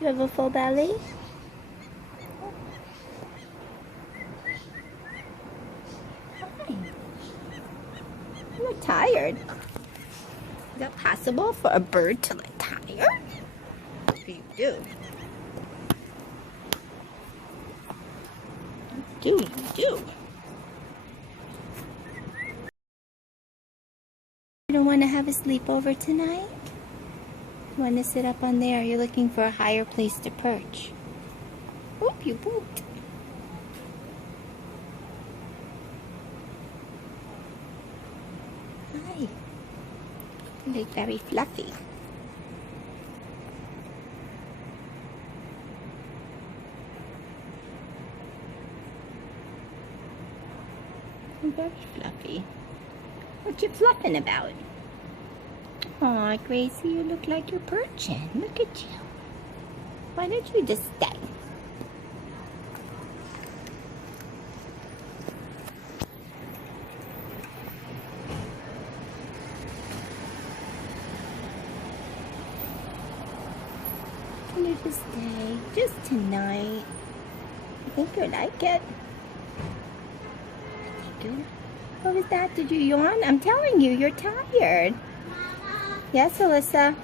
Do you have a full belly? Hi. You look tired. Is that possible for a bird to look tired? You do. You do. You don't want to have a sleepover tonight? You want to sit up on there? You're looking for a higher place to perch. Oop, you pooped. Hi. You look very fluffy. You're very fluffy. What you fluffing about? Aw, Gracie, you look like you're perching. Look at you. Why don't you just stay? Can you just stay? Just tonight. I think you'll like it. I think you. What was that? Did you yawn? I'm telling you, you're tired. Yes, Alyssa?